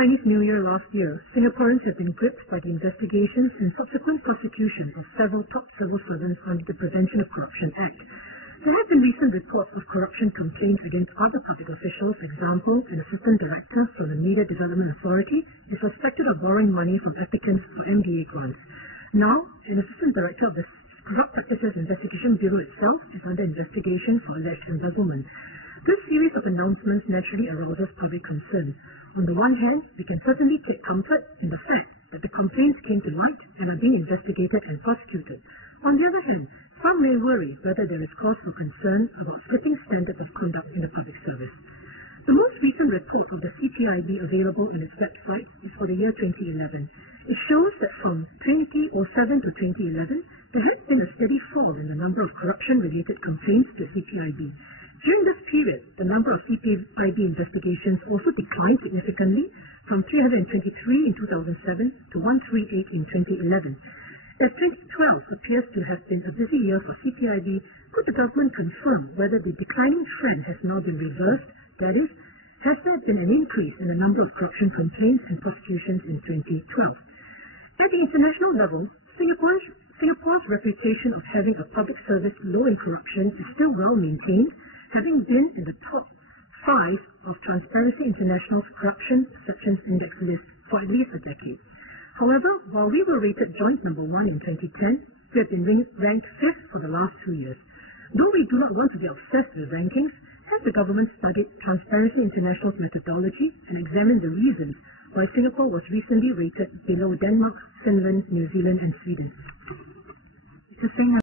Chinese New Year last year, Singaporeans have been gripped by the investigations and subsequent prosecution of several top civil servants under the Prevention of Corruption Act. There have been recent reports of corruption complaints against other public officials. For example, an assistant director from the Media Development Authority is suspected of borrowing money from applicants for MDA grants. Now, an assistant director of the Corrupt Practices Investigation Bureau itself is under investigation for alleged embezzlement. This series of announcements naturally arouses public concern. On the one hand, we can certainly take comfort in the fact that the complaints came to light and are being investigated and prosecuted. On the other hand, some may worry whether there is cause for concern about slipping standards of conduct in the public service. The most recent report of the CPIB available on its website is for the year 2011. It shows that from 2007 to 2011, there has been a steady fall in the number of corruption-related complaints to CPIB. During this period, the number of CPIB investigations also declined significantly from 323 in 2007 to 138 in 2011. As 2012 appears to have been a busy year for CPIB, could the government confirm whether the declining trend has now been reversed? That is, has there been an increase in the number of corruption complaints and prosecutions in 2012? At the international level, Singapore's reputation of having a public service low in corruption is still well maintained, having been in the top 5 of Transparency International's Corruption Perceptions Index list for at least a decade. However, while we were rated joint number 1 in 2010, we have been ranked 5th for the last 2 years. Though we do not want to be obsessed with rankings, has the government studied Transparency International's methodology and examined the reasons why Singapore was recently rated below Denmark, Finland, New Zealand, and Sweden? Mr. Singh,